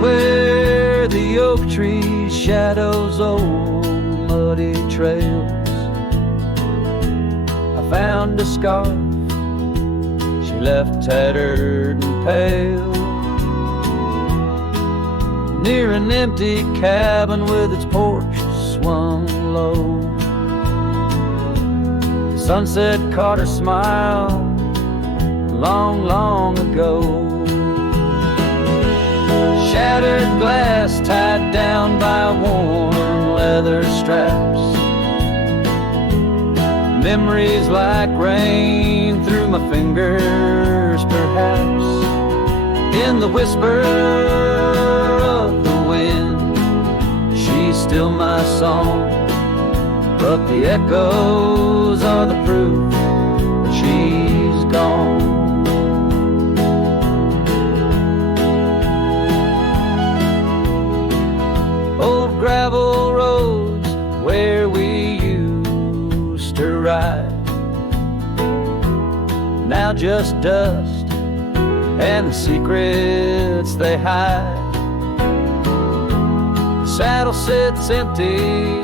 Where the oak tree shadows old muddy trails, I found a scarf she left tattered and pale, near an empty cabin with its porch swung low. Sunset caught her smile long, long ago. Shattered glass tied down by worn leather straps, memories like rain through my fingers, perhaps. In the whisper of the wind, she's still my song, but the echoes are the proof that she's gone. Old gravel roads where we used to ride, now just dust and the secrets they hide. The saddle sits empty,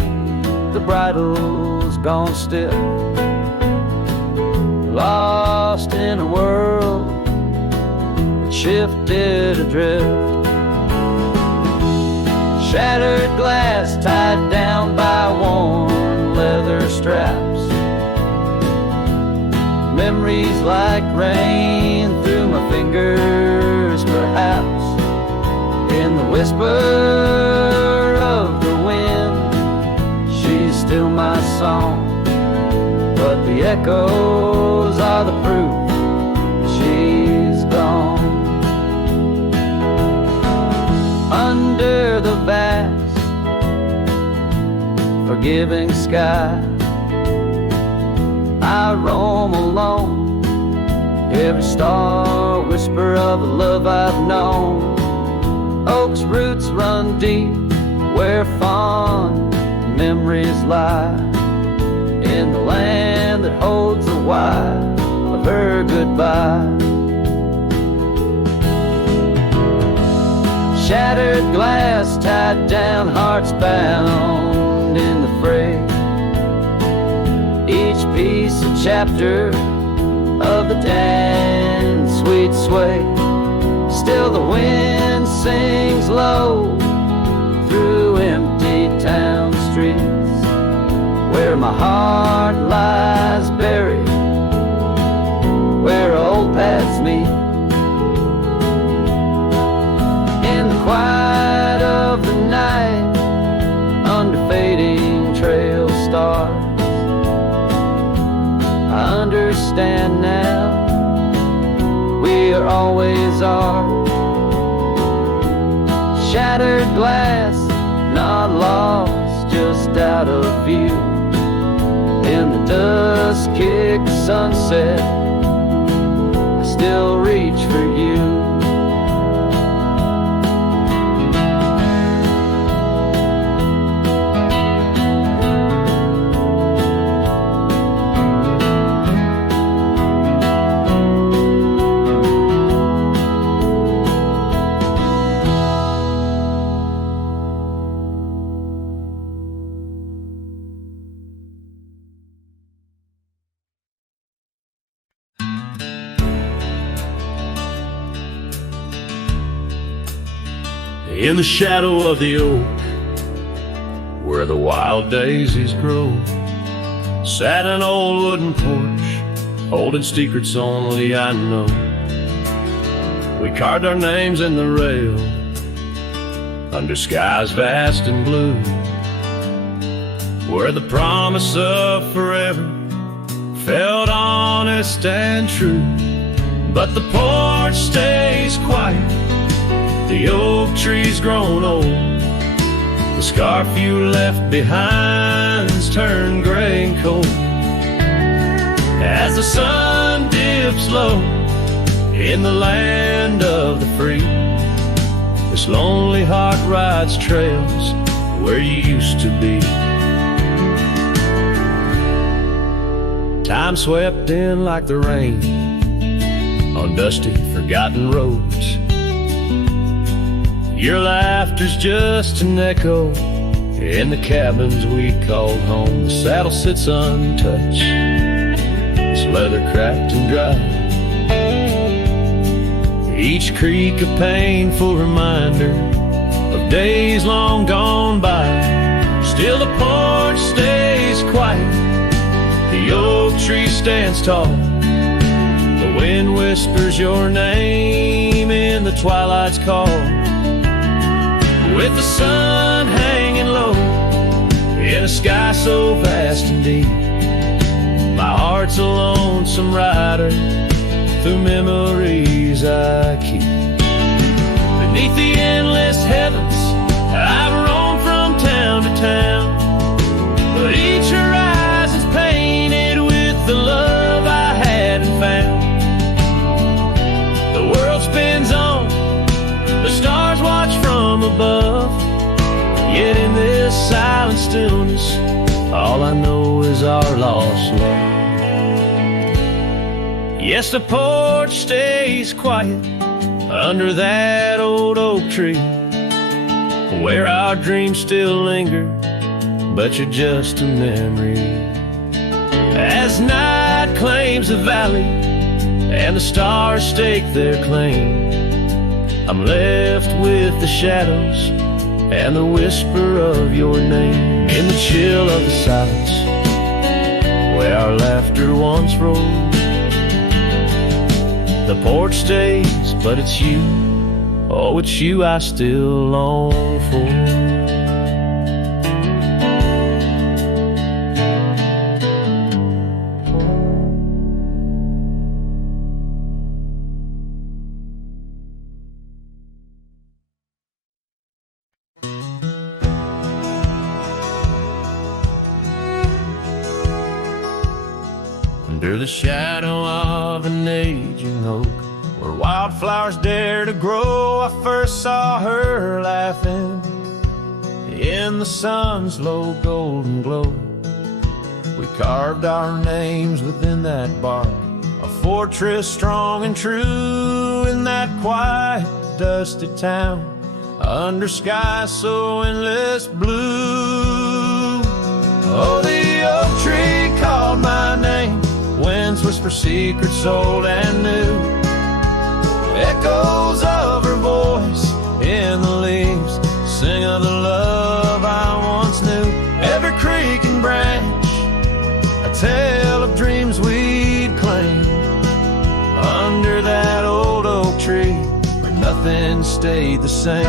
the bridle's gone still, lost in a world that shifted adrift. Shattered glass tied down by worn leather straps, memories like rain through my fingers, perhaps. In the whisper of the wind, she's still my song, but the echoes are the proof she's gone. Under the vast, forgiving sky, I roam alone, every star whisper of a love I've known. Oak's roots run deep where fond memories lie, in the land that holds the why of her goodbye. Shattered glass tied down, hearts bound in the fray, each piece a chapter of the dance sweet sway. Still the wind sings low through empty town streets, where my heart lies buried, where old paths meet. In the quiet of the night, under fading trail stars, I understand now, we are always are. Shattered glass, not lost, just out of view. In the dusk-kicked sunset, I still reach for you. In the shadow of the oak, where the wild daisies grow, sat an old wooden porch, holding secrets only I know. We carved our names in the rail, under skies vast and blue, where the promise of forever felt honest and true. But the porch stays quiet, the oak tree's grown old. The scarf you left behind's turned gray and cold. As the sun dips low in the land of the free, this lonely heart rides trails where you used to be. Time swept in like the rain on dusty, forgotten roads. Your laughter's just an echo in the cabins we called home. The saddle sits untouched, its leather cracked and dry. Each creak a painful reminder of days long gone by. Still the porch stays quiet, the oak tree stands tall. The wind whispers your name in the twilight's call. With the sun hanging low in a sky so vast and deep, my heart's a lonesome rider through memories I keep. Beneath the endless heavens I've roamed from town to town, but each horizon's painted with the love I hadn't found. The world spins on, the stars watch from above, yet in this silent stillness all I know is our lost love. Yes, the porch stays quiet under that old oak tree, where our dreams still linger, but you're just a memory. As night claims the valley and the stars stake their claim, I'm left with the shadows and the whisper of your name. In the chill of the silence where our laughter once rolled, the porch stays, but it's you, oh, it's you I still long for. Under the shadow of an aging oak, where wildflowers dare to grow, I first saw her laughing in the sun's low golden glow. We carved our names within that bark, a fortress strong and true in that quiet, dusty town, under skies so endless blue. Oh, the oak tree called my name, winds whisper secrets old and new, echoes of her voice in the leaves sing of the love I once knew. Every creek and branch a tale of dreams we'd claim, under that old oak tree where nothing stayed the same.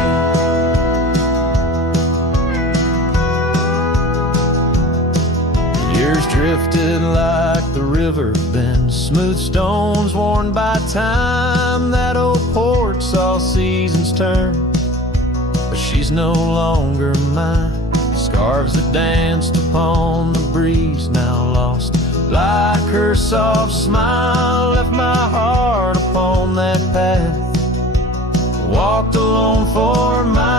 Years drifted like the river bends, smooth stones worn by time. That old porch saw seasons turn, but she's no longer mine. Scarves that danced upon the breeze now lost, like her soft smile left my heart upon that path. Walked alone for miles.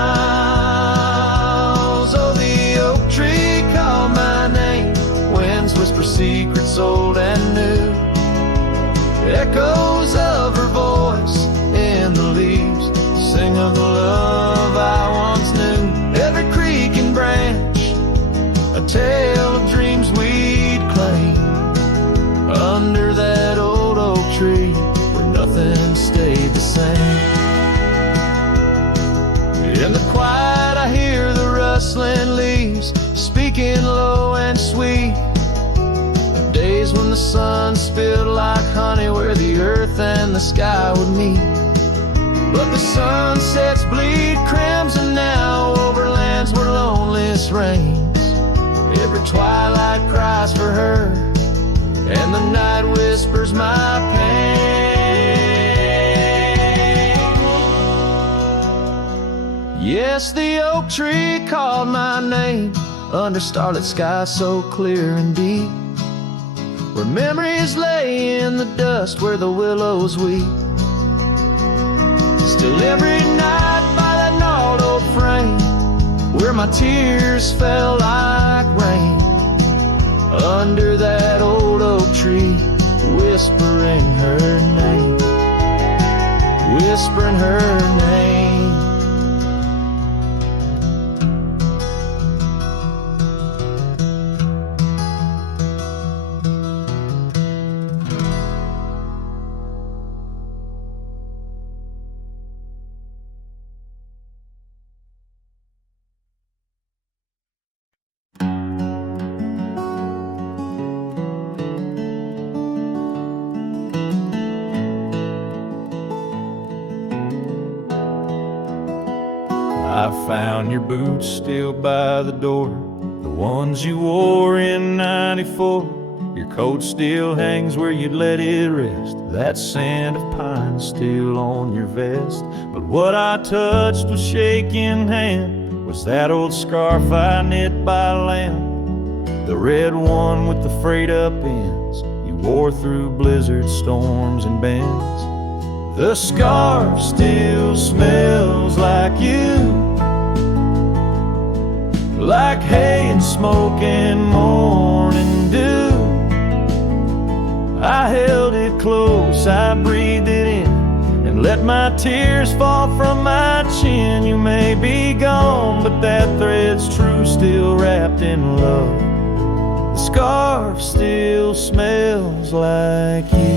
Oh, the oak tree called my name, winds whisper secrets old and new, echoes of her voice in the leaves sing of the love I once knew. Every creek and branch a tale of dreams we'd claim, under that old oak tree where nothing stayed the same. In the quiet I hear the rustling leaves speaking low and sweet, days when the sun spilled like honey where the earth and the sky would meet. But the sunsets bleed crimson now over lands where loneliness reigns. Every twilight cries for her, and the night whispers my pain. Yes, the oak tree called my name under starlit skies so clear and deep, where memories lay in the dust where the willows weep. Still every night by that gnarled old frame, where my tears fell like rain, under that old oak tree, whispering her name, whispering her name. I found your boots still by the door, the ones you wore in '94. Your coat still hangs where you'd let it rest, that scent of pine still on your vest. But what I touched with shaking hand was that old scarf I knit by lamb, the red one with the frayed up ends you wore through blizzards, storms, and bends. The scarf still smells like you, like hay and smoke and morning dew. I held it close, I breathed it in, and let my tears fall from my chin. You may be gone, but that thread's true, still wrapped in love. The scarf still smells like you.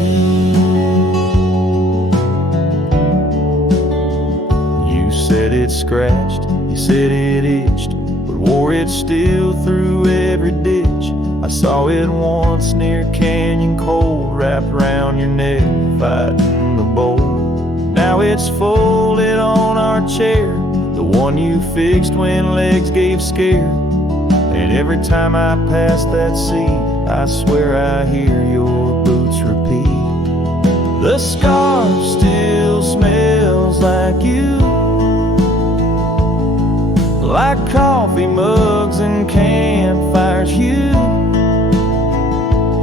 You said it scratched, you said it itched, but wore it still through every ditch. I saw it once near Canyon Cold, wrapped around your neck, fighting the bowl. Now it's folded on our chair, the one you fixed when legs gave scare. And every time I pass that seat, I swear I hear your boots repeat. The scarf still smells like you, like coffee mugs and campfires hue.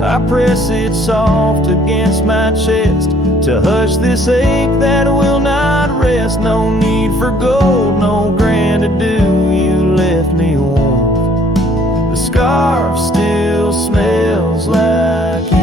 I press it soft against my chest to hush this ache that will not rest. No need for gold, no grand ado, you left me warm. The scarf still smells like you.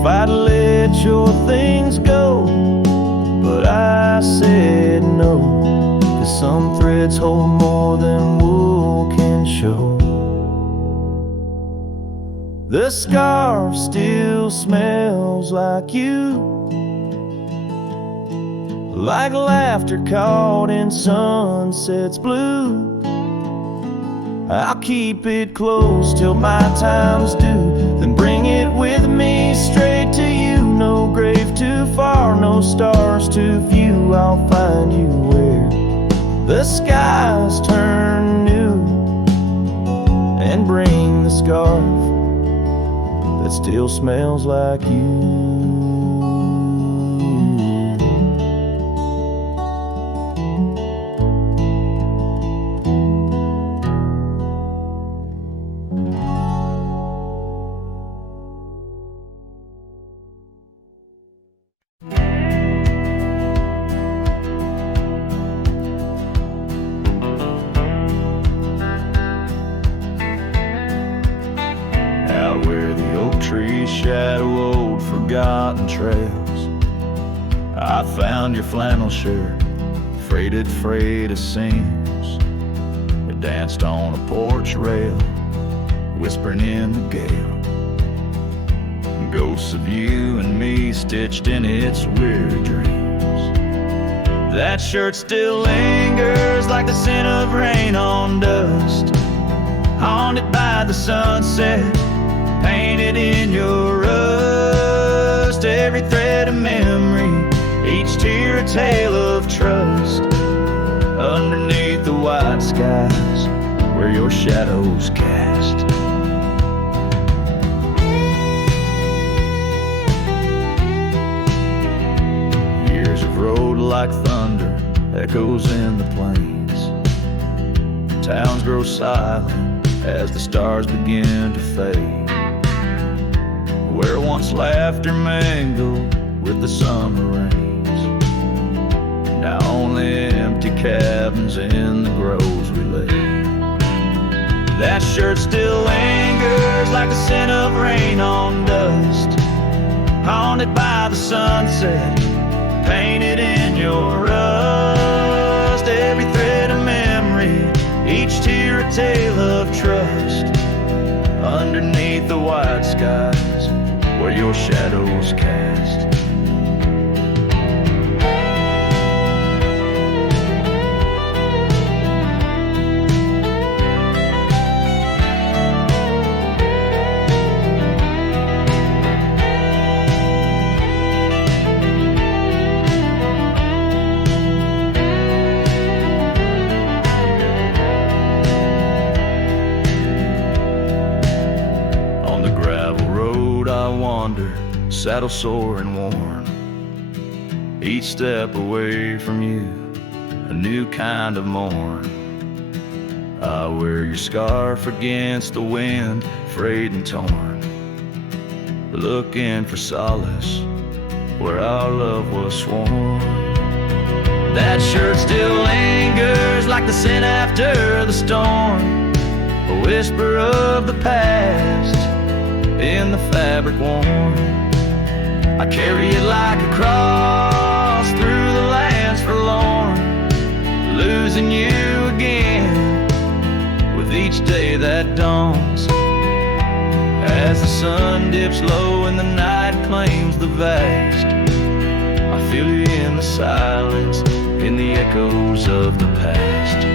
If I'd let your things go, but I said no, 'cause some threads hold more than wool can show. The scarf still smells like you, like laughter caught in sunset's blue. I'll keep it close till my time's due, then bring it with me straight to you. No grave too far, no stars too few. I'll find you where the skies turn new, and bring the scarf that still smells like you. Shadow old forgotten trails, I found your flannel shirt, freighted freight of seams. It danced on a porch rail, whispering in the gale. Ghosts of you and me stitched in its weird dreams. That shirt still lingers like the scent of rain on dust, haunted by the sunset, painted in your rust. Every thread of memory, each tear a tale of trust. Underneath the white skies, where your shadow's cast. Years of road like thunder echoes in the plains. Towns grow silent as the stars begin to fade. Where once laughter mingled with the summer rains, now only empty cabins in the groves we lay. That shirt still lingers like the scent of rain on dust, haunted by the sunset, painted in your rust. Every thread of memory, each tear a tale of trust, underneath the white skies where your shadow's cast. Saddle sore and worn, each step away from you, a new kind of morn. I wear your scarf against the wind, frayed and torn, looking for solace where our love was sworn. That shirt still lingers like the scent after the storm, a whisper of the past in the fabric worn. I carry it like a cross through the lands forlorn, losing you again with each day that dawns. As the sun dips low and the night claims the vast, I feel you in the silence, in the echoes of the past.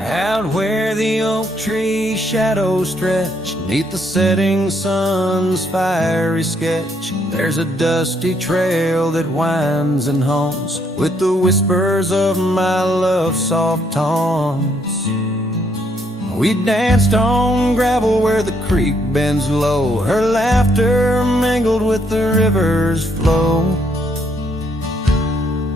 Out where the oak tree shadows stretch, neath the setting sun's fiery sketch, there's a dusty trail that winds and haunts with the whispers of my love's soft taunts. We danced on gravel where the creek bends low, her laughter mingled with the river's flow.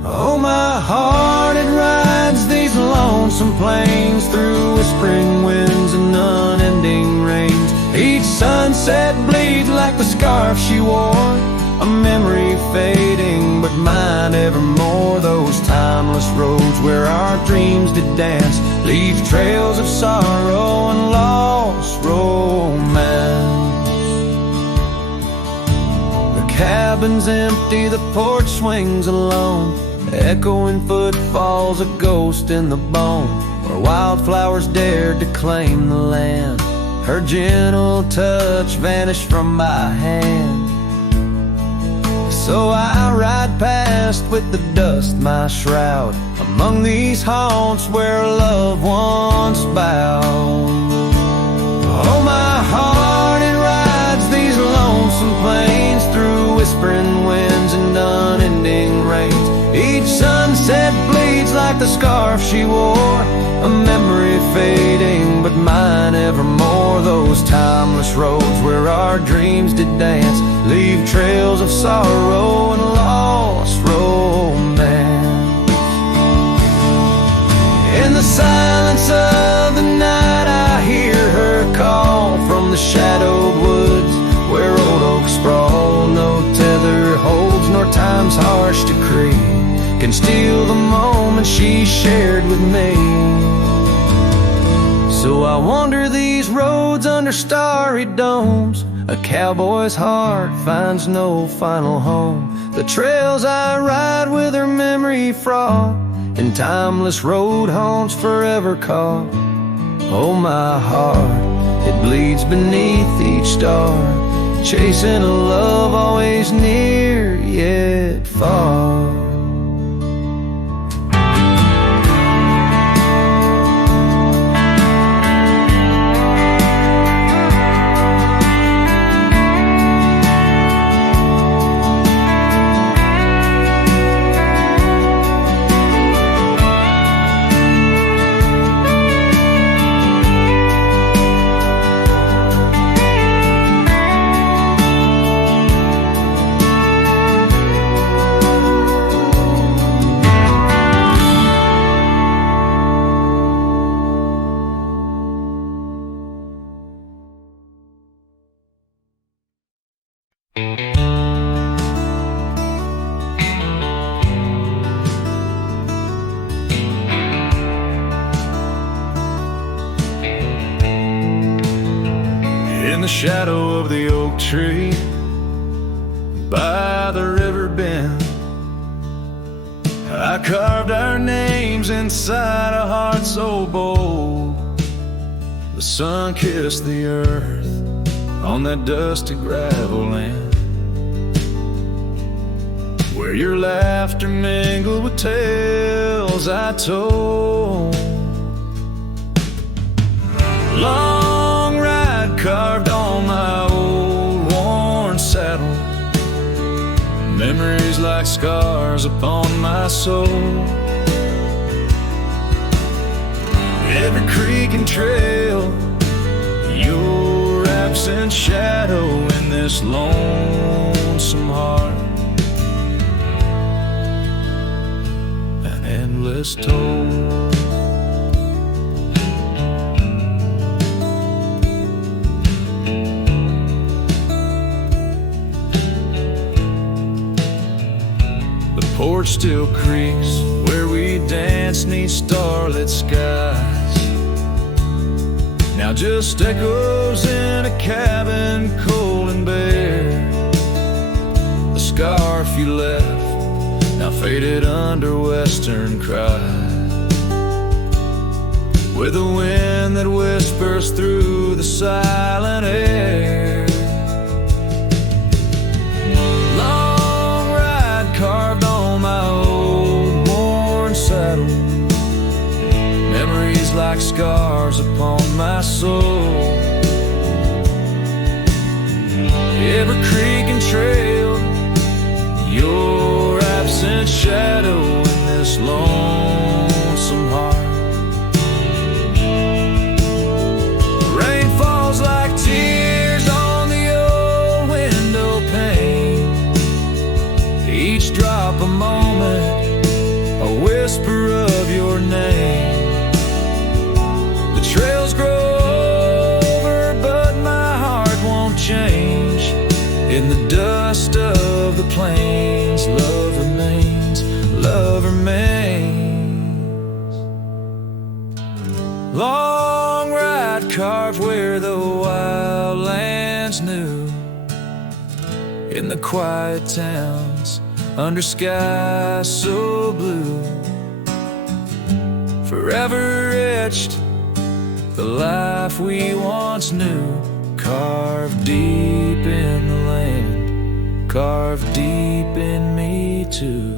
Oh, my heart, it rides these lonesome plains through whispering winds and unending rains. Each sunset bleeds like the scarf she wore, a memory fading, but mine evermore. Those timeless roads where our dreams did dance leave trails of sorrow and lost romance. The cabin's empty, the porch swings alone, echoing footfalls, a ghost in the bone, where wildflowers dared to claim the land. Her gentle touch vanished from my hand. So I ride past with the dust my shroud, among these haunts where love once bowed. Oh, my heart, it rides these lonesome plains through whispering winds and unending rains. Each sunset bleeds like the scarf she wore, a memory fading, but mine evermore. Those timeless roads where our dreams did dance leave trails of sorrow and lost romance. In the silence of the night I hear her call from the shadowed woods where old oaks sprawl. No tether holds nor time's harsh decree can steal the moment she shared with me. So I wander these roads under starry domes, a cowboy's heart finds no final home. The trails I ride with her memory fraught, in timeless road haunts forever caught. Oh, my heart, it bleeds beneath each star, chasing a love always near, yeah. it far. In the shadow of the oak tree by the river bend, I carved our names inside a heart so bold. The sun kissed the earth on that dusty gravel land, where your laughter mingled with tales I told. Long ride carved on my old worn saddle, memories like scars upon my soul. Every creek and trail, your absent shadow in this lonesome heart, an endless toll. The porch still creaks where we dance 'neath starlit skies, now just echoes in a cabin cold and bare. The scarf you left now faded under western cries, with a wind that whispers through the silent air. Long ride carved on my old worn saddle, memories like scars upon my soul. Every creek and trail, your absent shadow in this lonesome heart. Rain falls like tears on the old window pane, each drop a moment, a whisper of your name. The trails grow over, but my heart won't change. In the dust of the plains, love remains, love remains. Long ride carved where the wild lands knew, in the quiet towns under skies so blue, forever etched the life we once knew, carved deep in the land, carved deep in me too.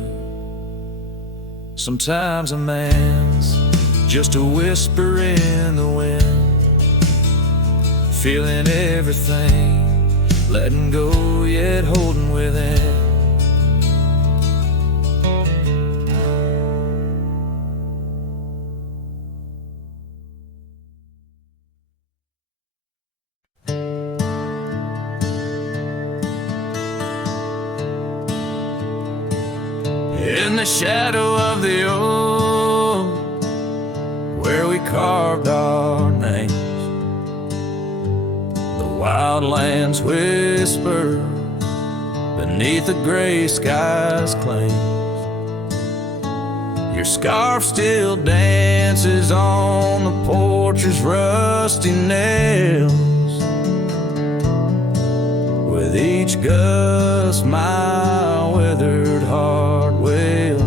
Sometimes a man's just a whisper in the wind, feeling everything, letting go yet holding within. In the shadow of the oak, where we carved our names, the wildlands whisper beneath the gray sky's claims. Your scarf still dances on the porch's rusty nails, with each gust my withered heart wails.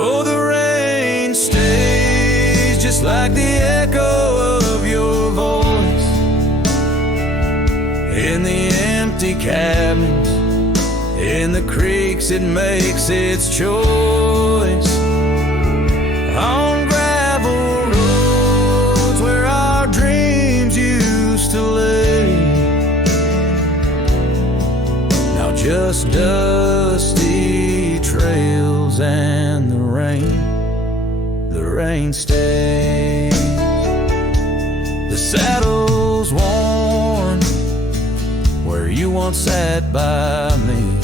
Oh, the rain stays just like the echo of your voice in the empty cabins breaks, it makes its choice on gravel roads where our dreams used to lay. Now just dusty trails and the rain stays. The saddle's worn where you once sat by me,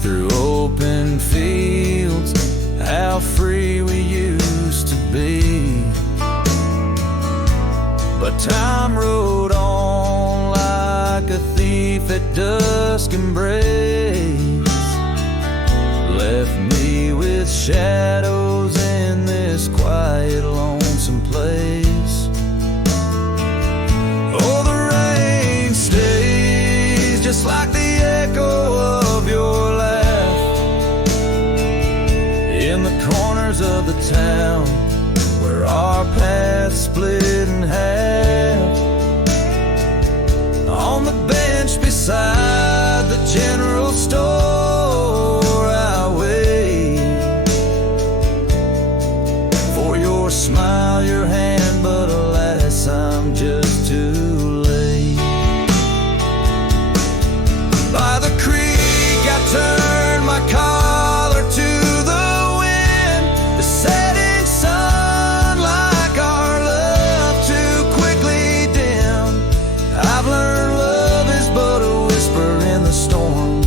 through open fields, how free we used to be. But time rode on like a thief at dusk embrace, left me with shadows in this quiet, lonesome place. Oh, the rain stays just like the echo of your laugh in the corners of the town where our paths split in half. On the bench beside the general store, I wait for your smile, your hand, but alas, I'm just too late. By the creek, I turned my collar to the wind, the setting sun like our love too quickly dim. I've learned love is but a whisper in the storm,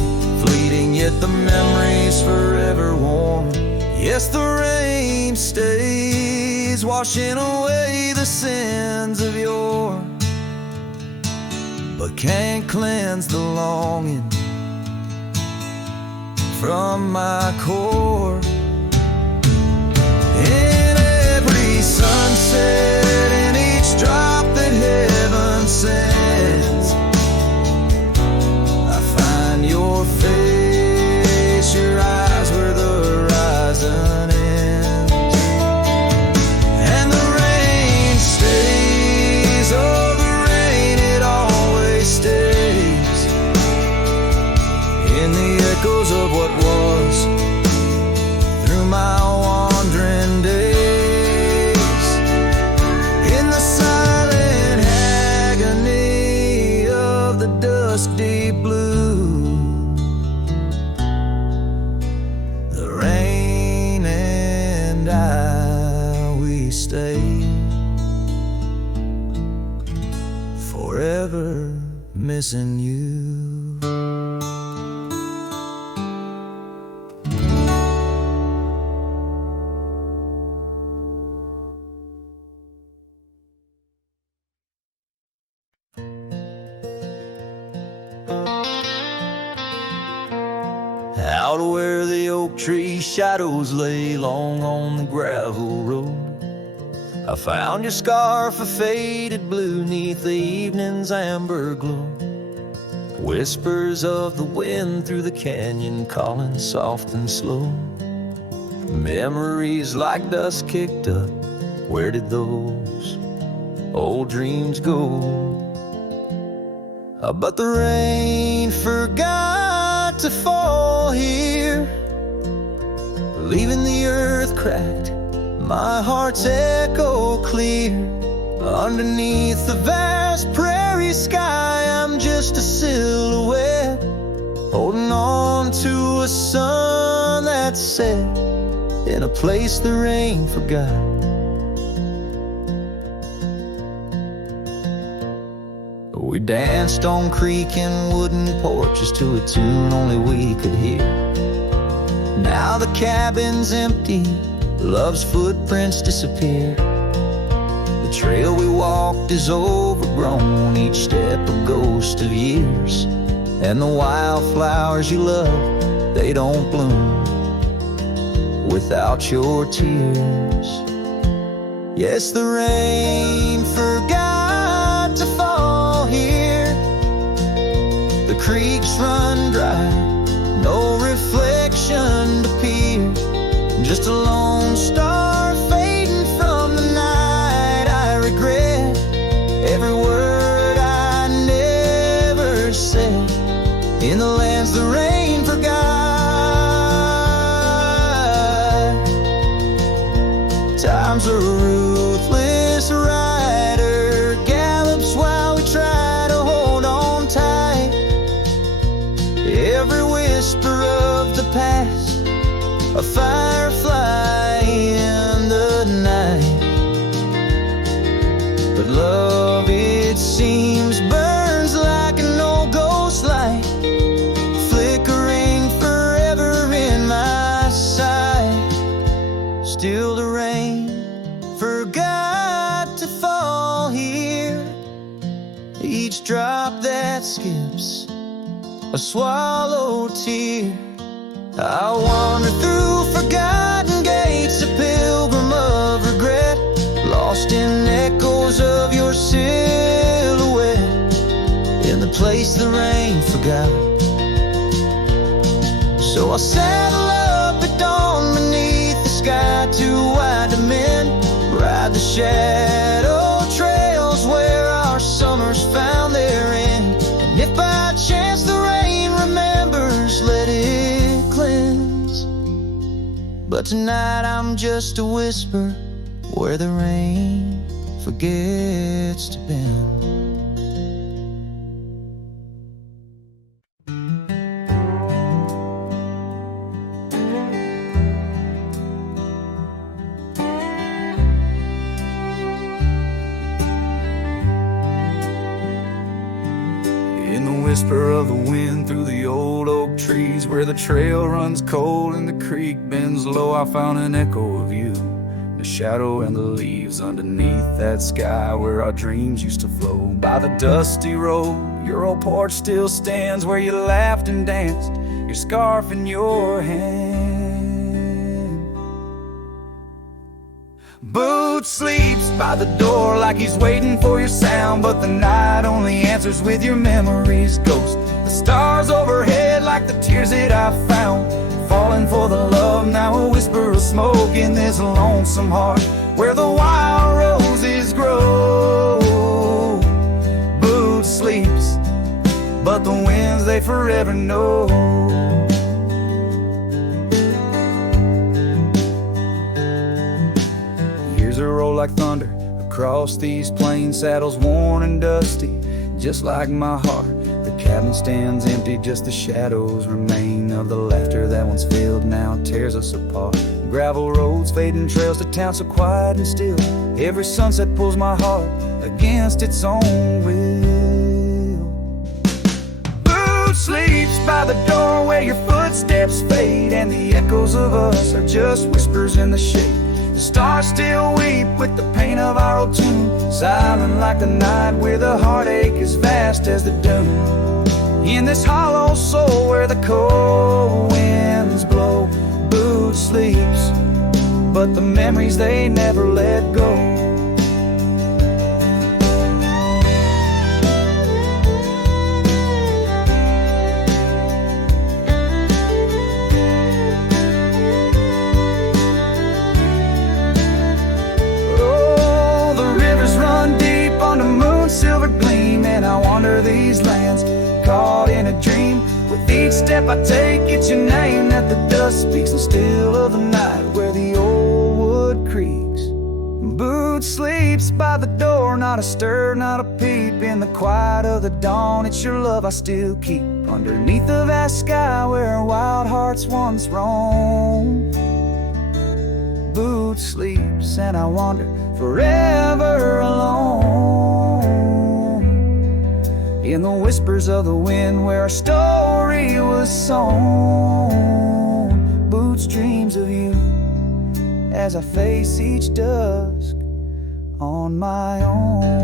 fleeting yet the memory's forever warm. Yes, the rain stays, washing away the sins of yore, but can't cleanse the longing from my core. In every sunset, in each drop that heaven sends, I find your face, your eyes where the horizon ends. And the rain stays, oh the rain, it always stays, in the echoes of what was, through my wandering days, in the silent agony of the dusk deep blue. The rain and I, we stay forever missing you. Out where the oak tree shadows lay long on the gravel road, I found your scarf of faded blue neath the evening's amber glow. Whispers of the wind through the canyon calling soft and slow. Memories like dust kicked up, where did those old dreams go? But the rain forgot to fall here, leaving the earth cracked, my heart's echo clear. Underneath the vast prairie sky, I'm just a silhouette, holding on to a sun that set in a place the rain forgot. We danced on creek and wooden porches to a tune only we could hear. Now the cabin's empty, love's footprints disappear. The trail we walked is overgrown, each step a ghost of years. And the wildflowers you love, they don't bloom without your tears. Yes, the rain forgot to fall here. The creeks run dry, no reflection to peer, just a lone star fading from the night. I regret every word I never said in the lands the rain whisper of the past, a firefly in the night. But love, it seems, burns like an old ghost light, flickering forever in my sight. Still the rain forgot to fall here, each drop that skips a swallowed tear. I wander through forgotten gates, a pilgrim of regret, lost in echoes of your silhouette, in the place the rain forgot. So I'll saddle up at dawn beneath the sky, too wide to mend, ride the shadow trails where our summers found their end. And if by chance the rain remembers, let it cleanse. But tonight I'm just a whisper where the rain forgets to bend. In the whisper of the wind through the old oak trees, where the trail runs cold and the creek bends low, I found an echo of you, the shadow and the leaves underneath that sky where our dreams used to flow. By the dusty road, your old porch still stands, where you laughed and danced, your scarf in your hand. Boot sleeps by the door like he's waiting for your sound, but the night only answers with your memory's ghost. The stars overhead like the tears that I found, falling for the love, now a whisper of smoke in this lonesome heart where the wild roses grow. Boot sleeps, but the winds they forever know. Years a roll like thunder across these plains, saddles worn and dusty, just like my heart. The cabin stands empty, just the shadows remain of the laughter that once filled, now tears us apart. Gravel roads, fading trails to town so quiet and still, every sunset pulls my heart against its own will. Boot sleeps by the door where your footsteps fade, and the echoes of us are just whispers in the shade. The stars still weep with the pain of our old tune, silent like the night where the heartache is vast as the dune. In this hollow soul where the cold winds blow, Boot sleeps, but the memories they never let go. Silver gleam, and I wander these lands, caught in a dream. With each step I take, it's your name that the dust speaks, and still of the night where the old wood creaks. Boot sleeps by the door, not a stir, not a peep. In the quiet of the dawn, it's your love I still keep, underneath the vast sky where our wild hearts once roamed. Boot sleeps, and I wander forever alone, in the whispers of the wind where our story was sown. Boots dreams of you as I face each dusk on my own.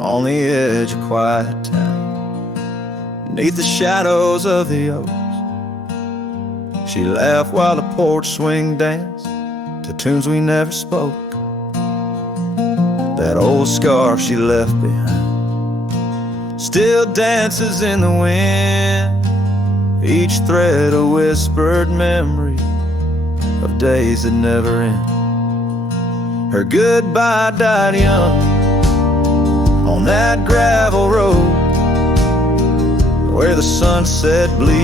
On the edge of quiet town, beneath the shadows of the oaks, she laughed while the porch swing danced to tunes we never spoke. That old scarf she left behind still dances in the wind, each thread a whispered memory of days that never end. Her goodbye died young, on that gravel road where the sunset bleeds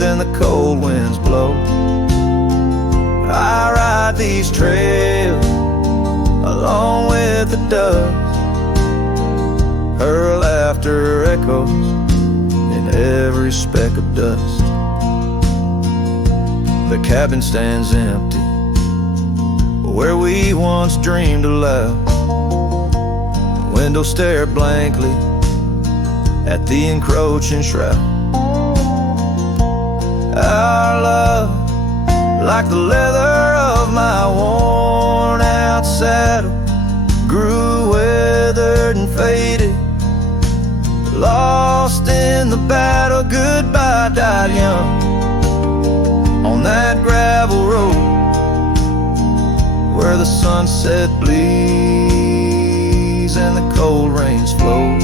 and the cold winds blow. I ride these trails along with the doves. Her laughter echoes in every speck of dust. The cabin stands empty where we once dreamed aloud. Windows stare blankly at the encroaching shroud. Our love, like the leather of my worn out saddle, grew weathered and faded, lost in the battle. Goodbye died young on that gravel road where the sunset bleeds and the cold rains flow.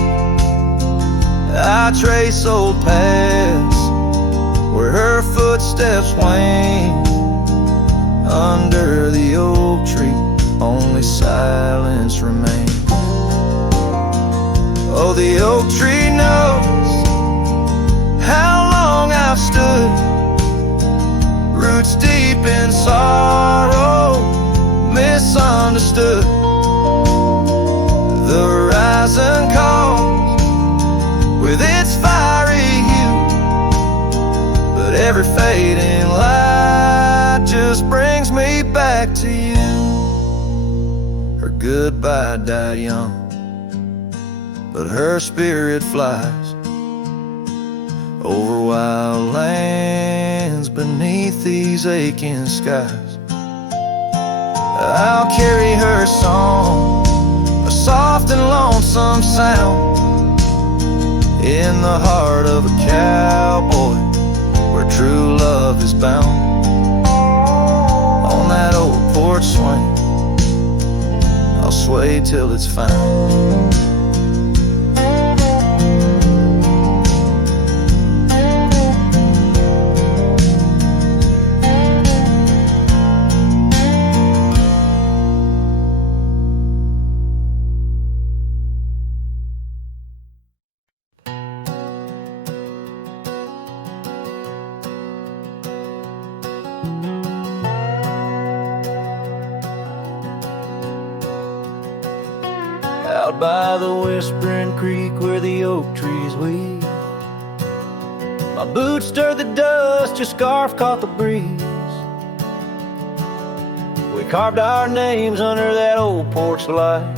I trace old paths where her footsteps wane. Under the oak tree, only silence remains. Oh, the oak tree knows how long I've stood, roots deep in sorrow, misunderstood. The horizon calls with its fiery hue, but every fading light just brings me back to you. Her goodbye died young, but her spirit flies over wild lands beneath these aching skies. I'll carry her song, a soft and lonesome sound, in the heart of a cowboy where true love is bound. On that old porch swing, I'll sway till it's found. Out by the whispering creek where the oak trees weep, my boots stirred the dust, your scarf caught the breeze. We carved our names under that old porch light.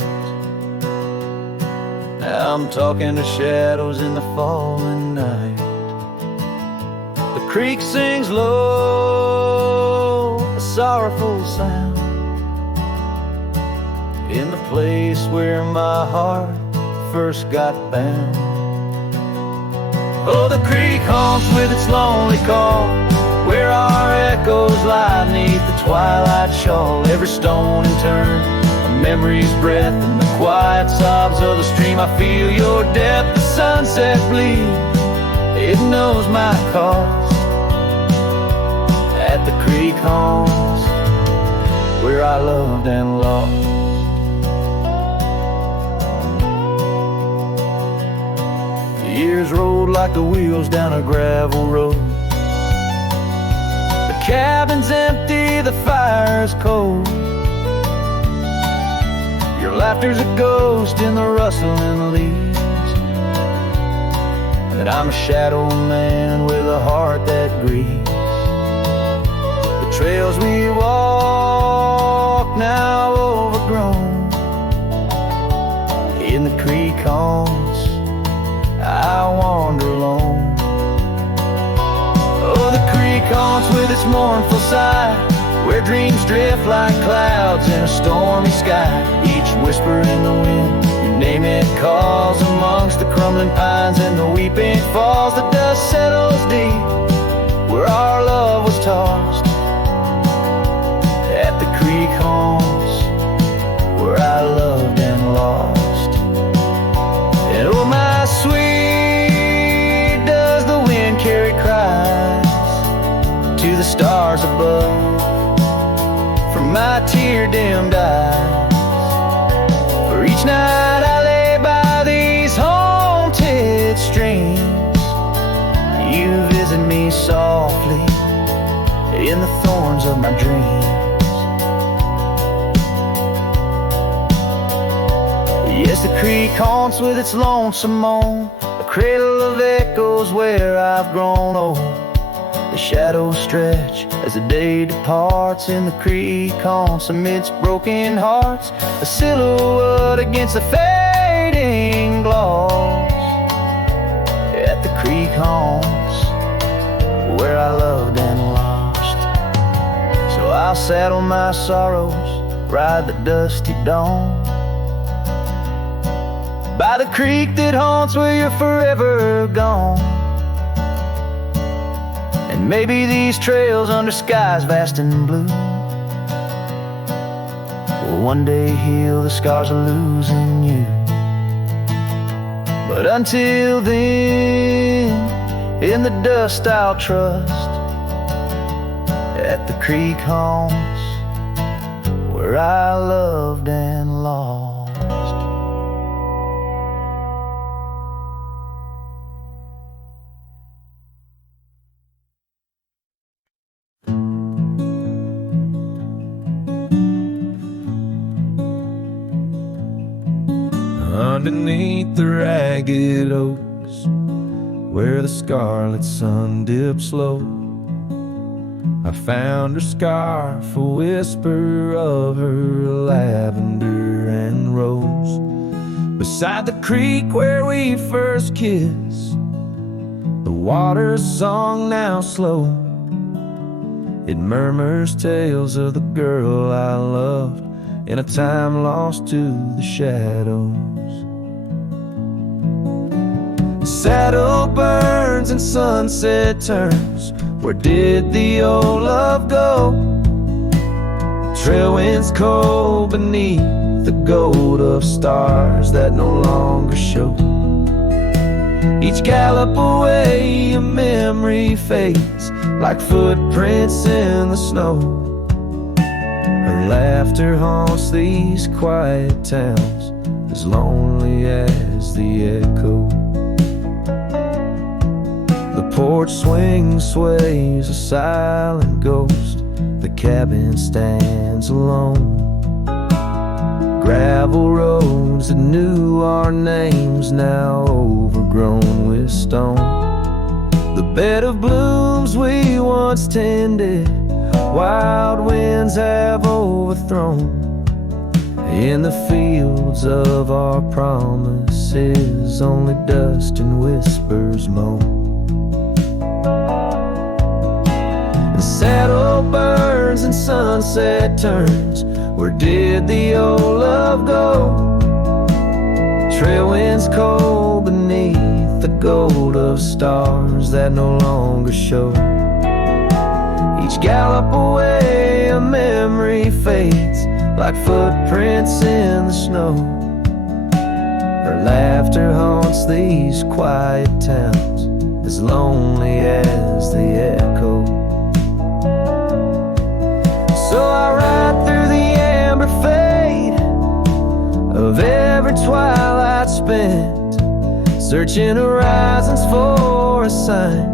Now I'm talking to shadows in the falling night. The creek sings low, a sorrowful sound, in the place where my heart first got bound. Oh, the creek haunts with its lonely call, where our echoes lie beneath the twilight shawl. Every stone and turn, a memory's breath, and the quiet sobs of the stream. I feel your depth, the sunset bleed, it knows my cost. At the creek haunts, where I loved and lost. Years rolled like the wheels down a gravel road. The cabin's empty, the fire's cold. Your laughter's a ghost in the rustling leaves, and I'm a shadow man with a heart that grieves. The trails we walk now overgrown, in the creek haunts I wander alone. Oh, the creek haunts with its mournful sigh, where dreams drift like clouds in a stormy sky. Each whisper in the wind, your name it calls, amongst the crumbling pines and the weeping falls. The dust settles deep where our love was tossed. At the creek haunts, where I loved and lost. And oh, my sweet, does the wind carry cries to the stars above from my tear-dimmed eyes? For each night thorns of my dreams. Yes, the creek haunts with its lonesome moan, a cradle of echoes where I've grown old. The shadows stretch as the day departs, and the creek haunts amidst broken hearts, a silhouette against the fading gloss. At the creek haunts where I loved and lost. So I'll saddle my sorrows, ride the dusty dawn by the creek that haunts where you're forever gone. And maybe these trails under skies vast and blue will one day heal the scars of losing you. But until then, in the dust I'll trust at the creek haunts where I loved and lost. Underneath the ragged oaks, where the scarlet sun dips low, I found her scarf, a whisper of her lavender and rose. Beside the creek where we first kissed, the water's song now slow. It murmurs tales of the girl I loved in a time lost to the shadows. Saddle burns and sunset turns, where did the old love go? Trail winds cold beneath the gold of stars that no longer show. Each gallop away a memory fades like footprints in the snow. Her laughter haunts these quiet towns, as lonely as the echo. The porch swing sways, a silent ghost. The cabin stands alone. Gravel roads that knew our names, now overgrown with stone. The bed of blooms we once tended, wild winds have overthrown. In the fields of our promises, only dust and whispers moan. The saddle burns and sunset turns, where did the old love go? Trail winds cold beneath the gold of stars that no longer show. Each gallop away a memory fades like footprints in the snow. Her laughter haunts these quiet towns, as lonely as the echo. So I ride through the amber fade of every twilight spent, searching horizons for a sign,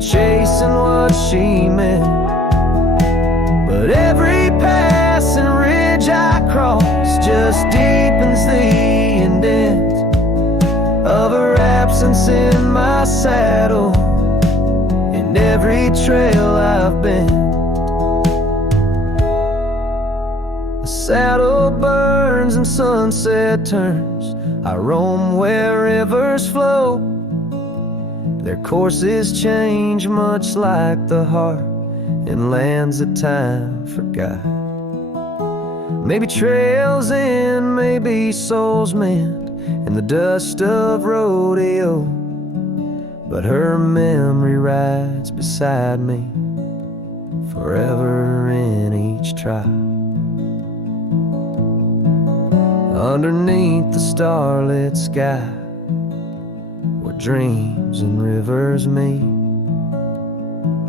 chasing what she meant. But every passing ridge I cross just deepens the indent of her absence in my saddle, in every trail I've been. The saddle burns and sunset turns, I roam where rivers flow. Their courses change much like the heart in lands that time forgot. Maybe trails end, maybe souls mend in the dust of rodeo, but her memory rides beside me forever in each trial. Underneath the starlit sky, where dreams and rivers meet,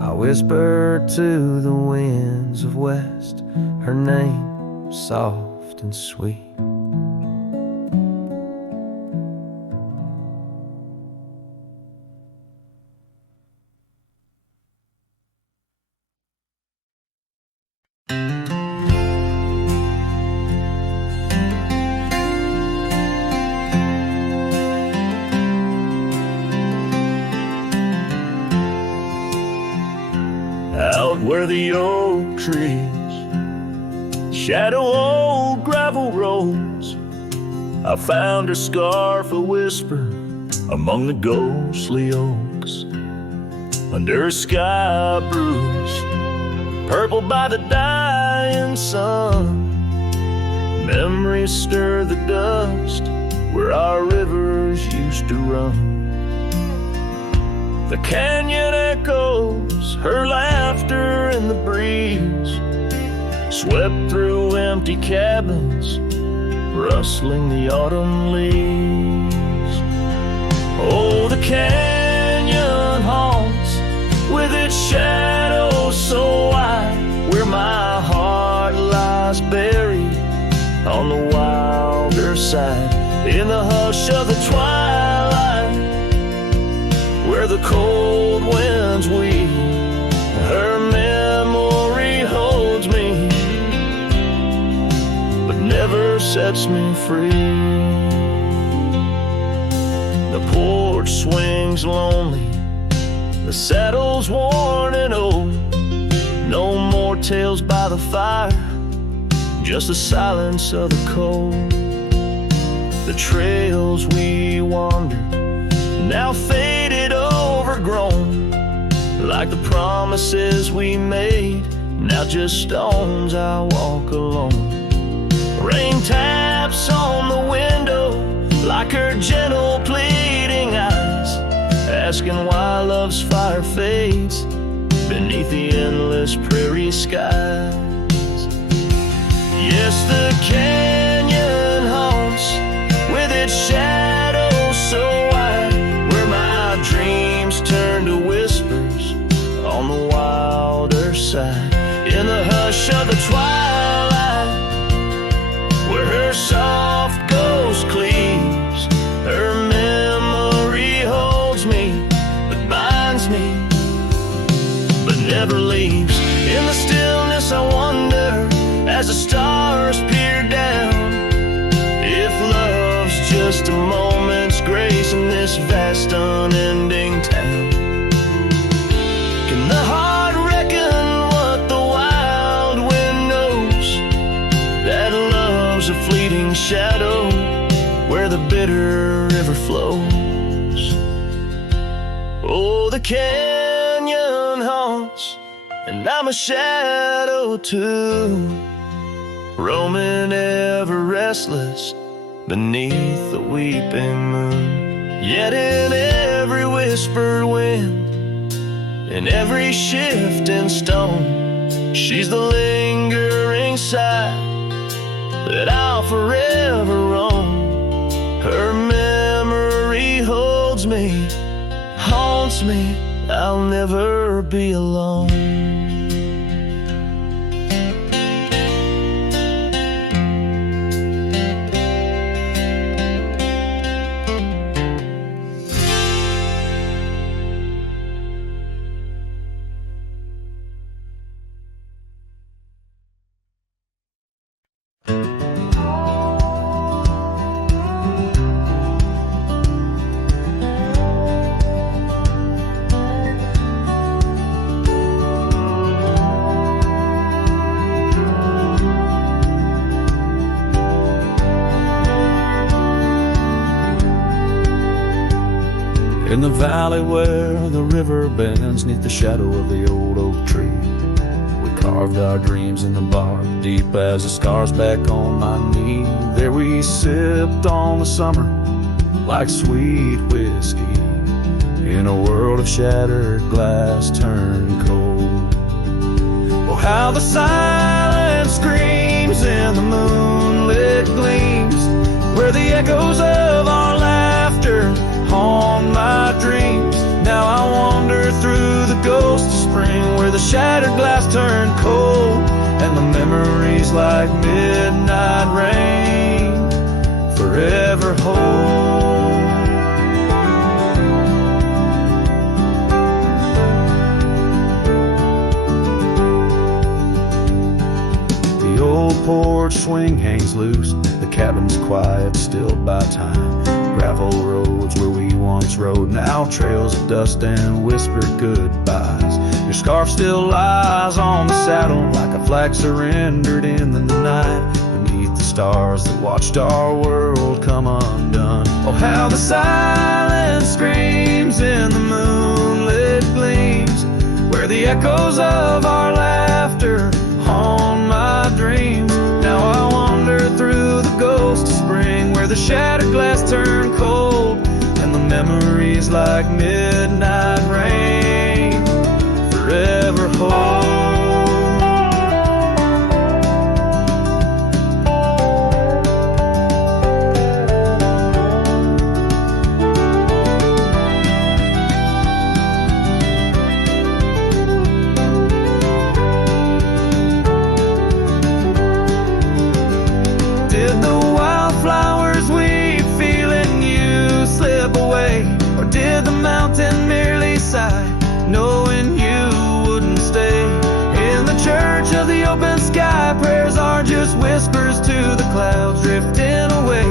I whisper to the winds of west her name, soft and sweet. the oak trees, shadow old gravel roads. I found her scarf a whisper among the ghostly oaks. Under her sky bruised, purple by the dying sun, memories stir the dust where our rivers used to run. The canyon echoes, her laughter in the breeze, swept through empty cabins, rustling the autumn leaves. Oh, the canyon haunts with its shadows so wide, where my heart lies buried on the wilder side. In the hush of the twilight, where the cold winds weep, her memory holds me, but never sets me free. The porch swings lonely, the saddle's worn and old. No more tales by the fire, just the silence of the cold. The trails we wandered, now faded, overgrown, like the promises we made, now just stones I walk alone. Rain taps on the window like her gentle pleading eyes, asking why love's fire fades beneath the endless prairie skies. Yes, the canyon haunts with its shadows so wide, where my dreams turn to whispers on the wilder side. In the hush of the twilight, where her soft ghost cleaves, her memory holds me, but binds me, but never leaves. In the stillness I wonder, as the stars peer down, if love's just a moment's grace in this vast unending town. Can the heart reckon what the wild wind knows, that love's a fleeting shadow where the bitter river flows? Oh, the canyon haunts, and I'm a shadow too, roaming ever restless beneath the weeping moon. Yet in every whispered wind, in every shifting stone, she's the lingering sigh that I'll forever roam. Her memory holds me, haunts me, I'll never be alone. In the valley where the river bends neath the shadow of the old oak tree, we carved our dreams in the bark, deep as the scars back on my knee. There we sipped on the summer like sweet whiskey, in a world of shattered glass turned cold. Oh, how the silence screams in the moonlit gleams, where the echoes of our laughter haunt my dreams. Now I wander through the ghost of spring, where the shattered glass turned cold, and the memories like midnight rain forever hold. The old porch swing hangs loose, the cabin's quiet, stilled by time. Gravel roads where we once rode, now trails of dust and whispered goodbyes. Your scarf still lies on the saddle like a flag surrendered in the night, beneath the stars that watched our world come undone. Oh, how the silence screams in the moonlit gleams, where the echoes of our laughter haunt my dreams. Now I wander through the ghost of spring, where the shattered glass turned cold, and the memories like midnight rain forever hold. Did the mountain merely sigh, knowing you wouldn't stay? In the church of the open sky, prayers are just whispers to the clouds, drifting away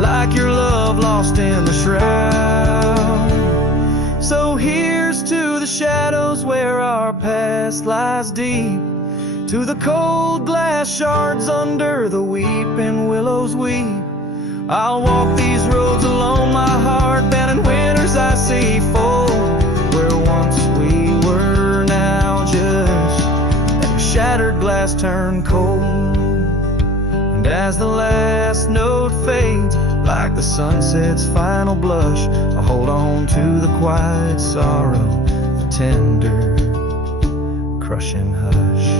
like your love lost in the shroud. So here's to the shadows where our past lies deep, to the cold glass shards under the weeping willows weep. I'll walk these roads alone, my heart banning winters I see fold, where once we were, now just a shattered glass turned cold. And as the last note fades, like the sunset's final blush, I hold on to the quiet sorrow, the tender, crushing hush.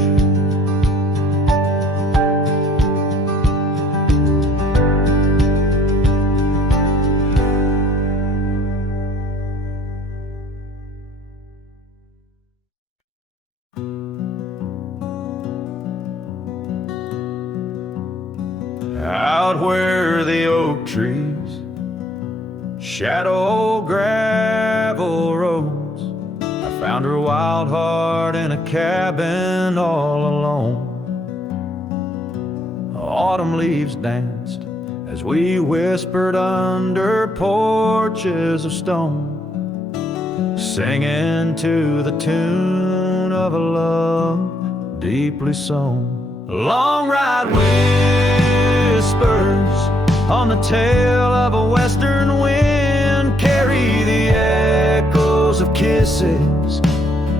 Out where the oak trees shadow gravel roads, I found her wild heart in a cabin all alone. Autumn leaves danced as we whispered under porches of stone, singing to the tune of a love deeply sown. Long ride whispers on the tail of a western wind carry the echoes of kisses,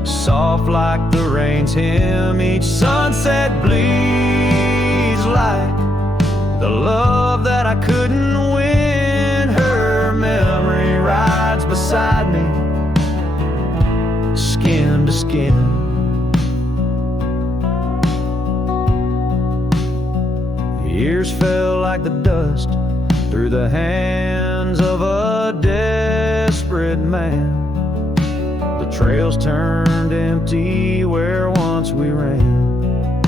soft like the rain's hymn. Each sunset bleeds like the love that I couldn't win. Her memory rides beside me, skin to skin. Years fell like the dust through the hands of a desperate man. The trails turned empty where once we ran.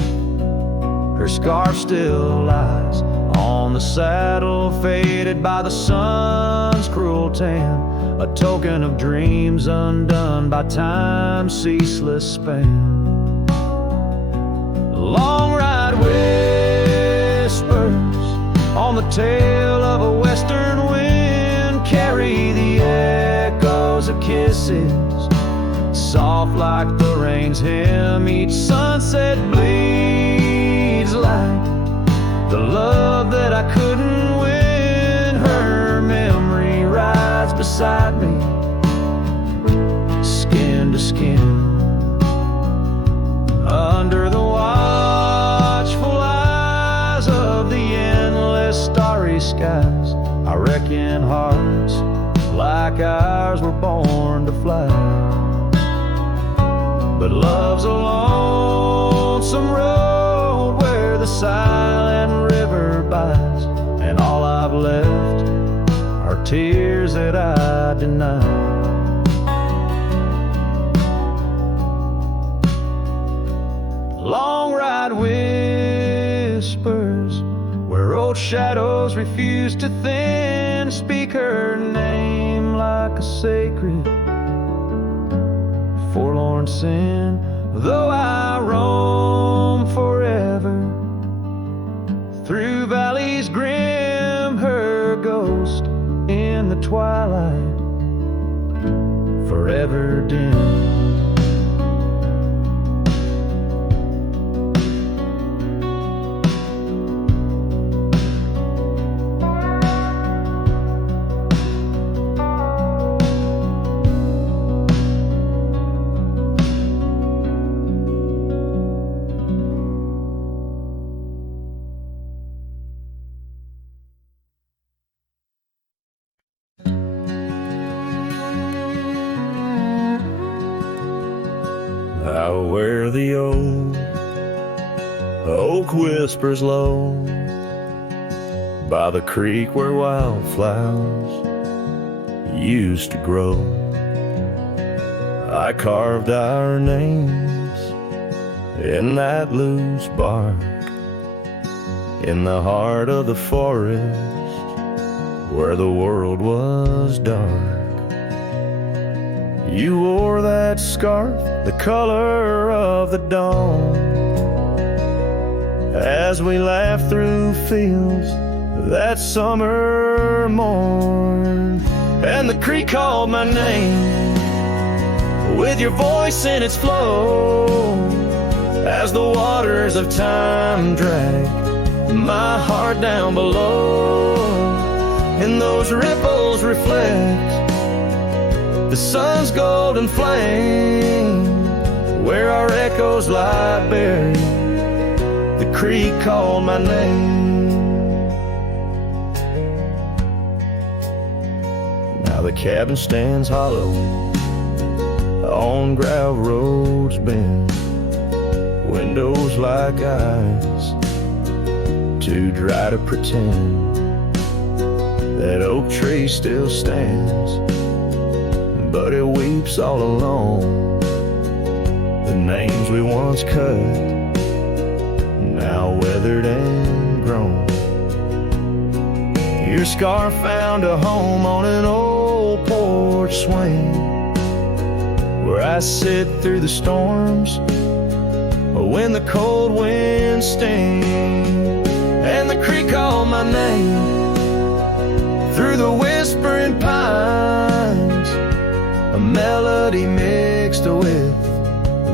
Her scarf still lies on the saddle, faded by the sun's cruel tan, a token of dreams undone by time's ceaseless span. Long ride whispers on the tail of a western wind carry the echoes of kisses, soft like the rain's hymn. Each sunset bleeds like the love that I couldn't win. Her memory rides beside me, skin to skin. Under the watchful eyes of the endless starry skies, I reckon hearts like ours were born to fly. But love's a lonesome road where the silent river bides, and all I've left are tears that I deny. Long ride whispers where old shadows refuse to thin, speak her name like a sacred forlorn sin. Though I roam forever through valleys grim, her ghost in the twilight forever dim. Out where the old oak whispers low, by the creek where wildflowers used to grow, I carved our names in that loose bark, in the heart of the forest where the world was dark. You wore that scarf, the color of the dawn, as we laughed through fields that summer morn. And the creek called my name with your voice in its flow, as the waters of time drag my heart down below. And those ripples reflect the sun's golden flame, where our echoes lie buried. The creek called my name. Now the cabin stands hollow on gravel roads bend, windows like eyes too dry to pretend. That oak tree still stands, but it weeps all alone. The names we once cut, now weathered and grown. Your scarf found a home on an old porch swing, where I sit through the storms when the cold winds sting. And the creek called my name through the whispering pines, a melody mixed with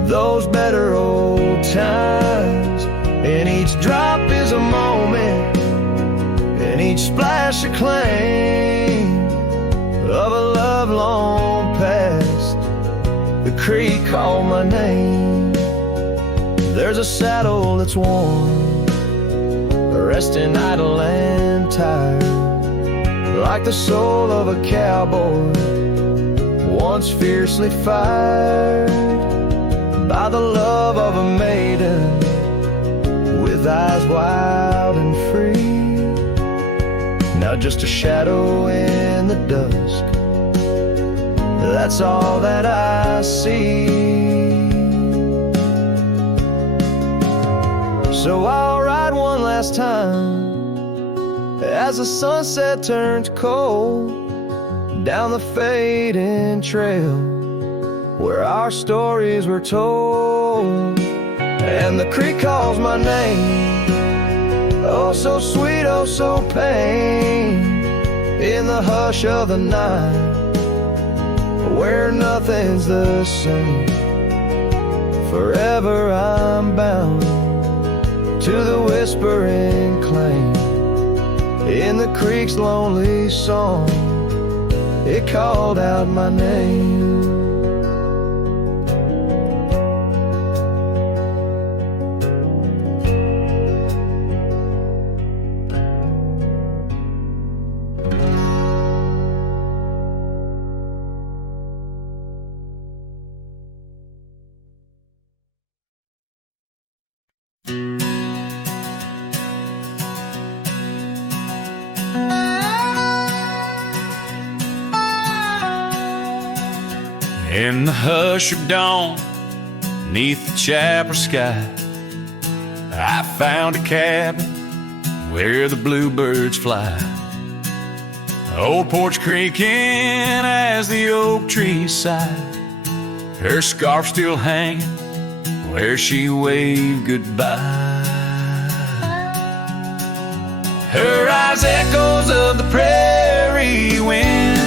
those better old times. And each drop is a moment, and each splash a claim of a love long past. The creek called my name. There's a saddle that's worn, resting idle and tired, like the soul of a cowboy once fiercely fired by the love of a maiden with eyes wild and free. Now just a shadow in the dusk, that's all that I see. So I'll ride one last time as the sunset turns cold, down the fading trail where our stories were told. And the creek calls my name, oh so sweet, oh so pain, in the hush of the night, where nothing's the same. Forever I'm bound to the whispering claim in the creek's lonely song. It called out my name. In the hush of dawn, neath the chapel sky, I found a cabin where the bluebirds fly. Old Porch creaking as the oak trees sigh, her scarf still hanging where she waved goodbye. Her eyes echoes of the prairie wind,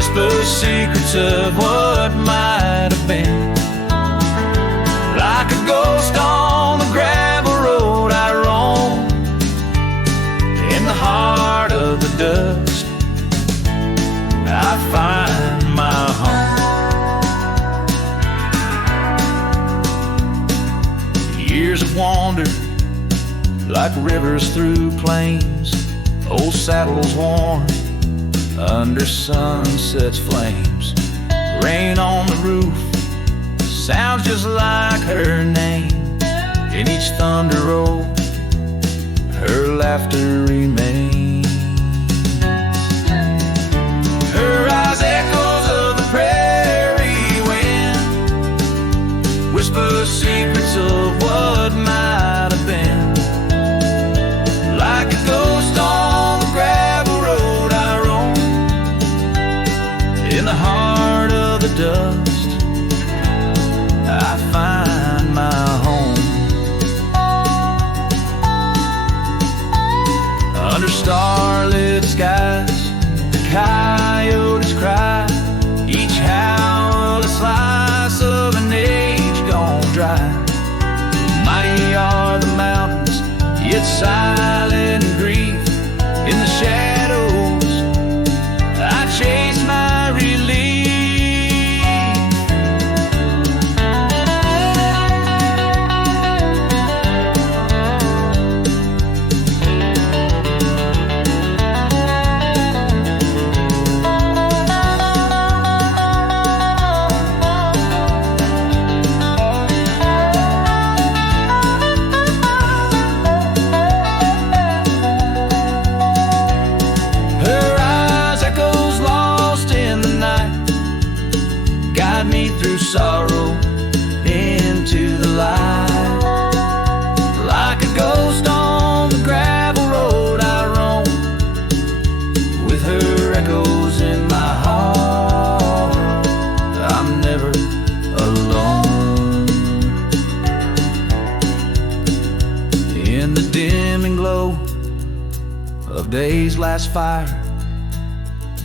Whisper secrets of what might have been. Like a ghost on the gravel road I roam, in the heart of the dust I find my home. Years have wandered like rivers through plains, old saddles worn under sunset's flames. Rain on the roof sounds just like her name. In each thunder roll, her laughter remains. Her eyes echoes of the prairie wind, whisper secrets of what might have been. Like a ghost on the gravel road I roam, in the heart of the dust I find my home. Under starlit skies, the coyotes cry, each howl a slice of an age gone dry. Mighty are the mountains, yet silent grief. In the shadows I chase my relief. Through sorrow into the light. Like a ghost on the gravel road I roam, with her echoes in my heart. I'm never alone. In the dimming glow of day's last fire,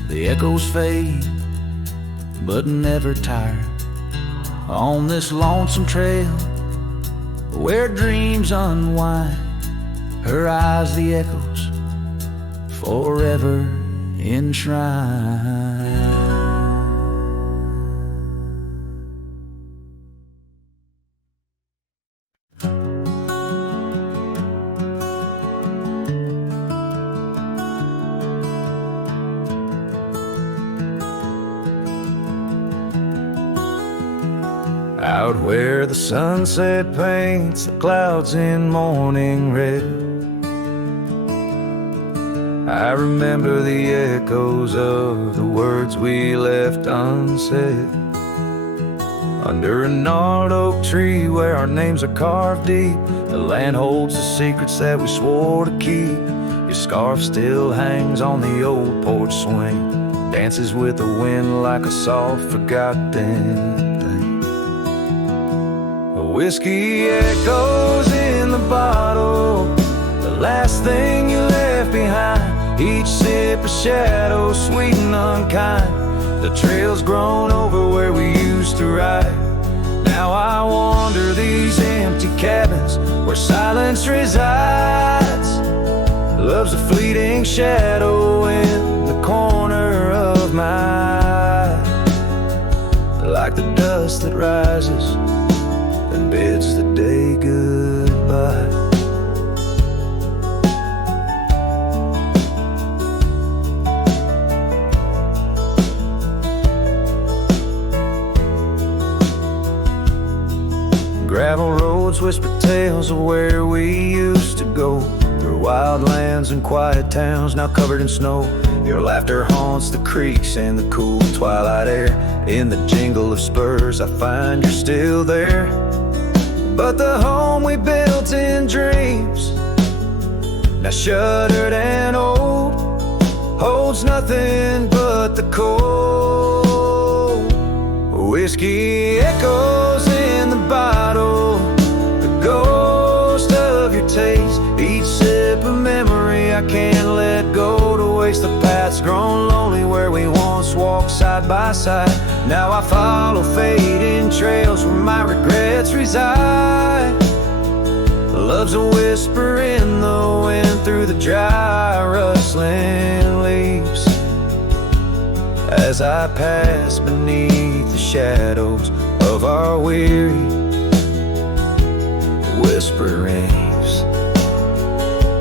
the echoes fade but never tire. On this lonesome trail where dreams unwind, her eyes the echoes forever enshrined. Out where the sunset paints the clouds in morning red, I remember the echoes of the words we left unsaid. Under a gnarled oak tree where our names are carved deep, the land holds the secrets that we swore to keep. Your scarf still hangs on the old porch swing, dances with the wind like a soft forgotten thing. Whiskey echoes in the bottle, the last thing you left behind. Each sip a shadow, sweet and unkind. The trail's grown over where we used to ride. Now I wander these empty cabins where silence resides. Love's a fleeting shadow in the corner of my eye, like the dust that rises and bids the day goodbye. Gravel roads whisper tales of where we used to go, through wild lands and quiet towns now covered in snow. Your laughter haunts the creeks and the cool twilight air. In the jingle of spurs I find you're still there. But the home we built in dreams, now shuttered and old, holds nothing but the cold. Whiskey echoes in the bottle, the ghost of your taste. Each sip a memory I can't let go, to waste the paths grown lonely where we once walked side by side. Now I follow fading trails where my regrets reside. Love's a whisper in the wind through the dry rustling leaves as I pass beneath the shadows of our weary whisperings.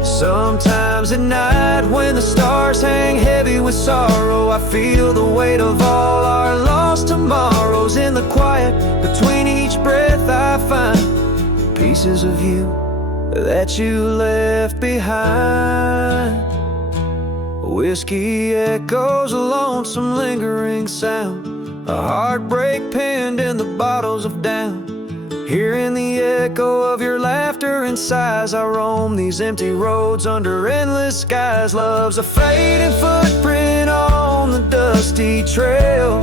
Sometimes at night when the stars hang heavy with sorrow, I feel the weight of all our lost tomorrows. In the quiet between each breath I find pieces of you that you left behind. Whiskey echoes, a lonesome lingering sound, a heartbreak pinned in the bottles of down. Hearing the echo of your laughter and sighs, I roam these empty roads under endless skies. Love's a fading footprint on the dusty trail,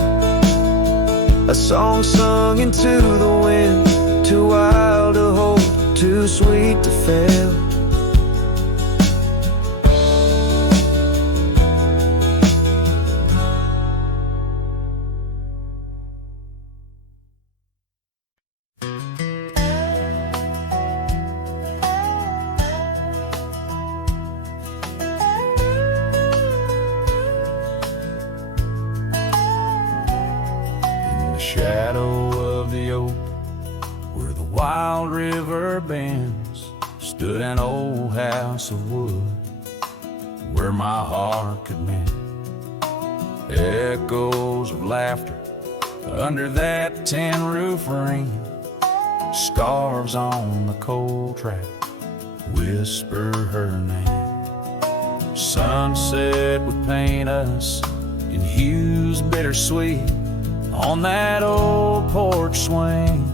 a song sung into the wind, too wild to hold, too sweet to fail. Shadow of the oak, where the wild river bends, stood an old house of wood, where my heart could mend. Echoes of laughter under that tin roof ring, scarves on the cold track whisper her name. Sunset would paint us in hues bittersweet on that old porch swing,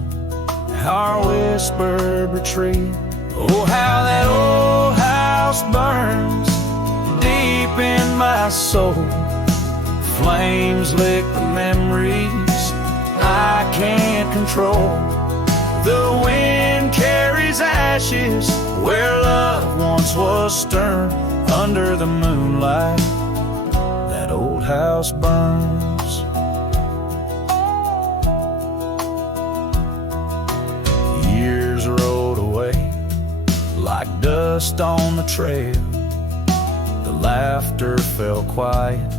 our whispered retreat. Oh, how that old house burns deep in my soul. Flames lick the memories I can't control. The wind carries ashes where love once was stern. Under the moonlight, that old house burns. Rolled away like dust on the trail. The laughter fell quiet,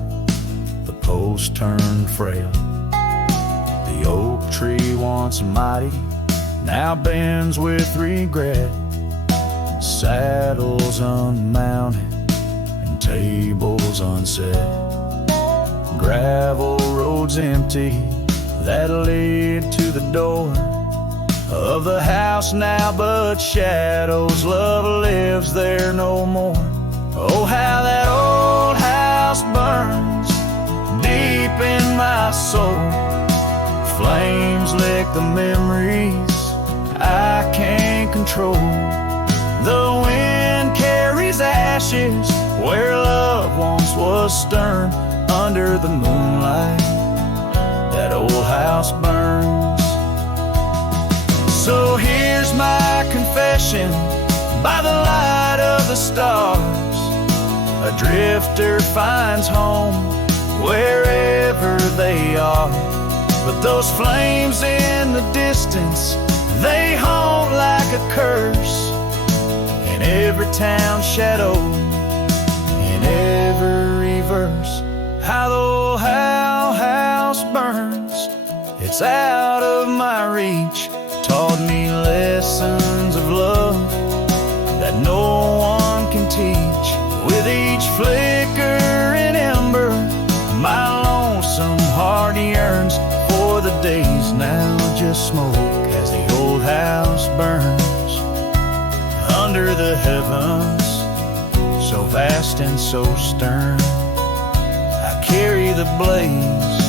the post turned frail. The oak tree once mighty now bends with regret. Saddles unmounted and tables unset. Gravel roads empty that lead to the door of the house now, but shadows. Love lives there no more. Oh, how that old house burns deep in my soul. Flames lick the memories I can't control. The wind carries ashes where love once was stern. Under the moonlight, that old house burns. So here's my confession by the light of the stars. A drifter finds home wherever they are. But those flames in the distance, they haunt like a curse. In every town shadow, in every verse. How the old house burns, it's out of my reach. Taught me lessons of love that no one can teach. With each flicker and ember, my lonesome heart yearns for the days now just smoke as the old house burns. Under the heavens, so vast and so stern, I carry the blaze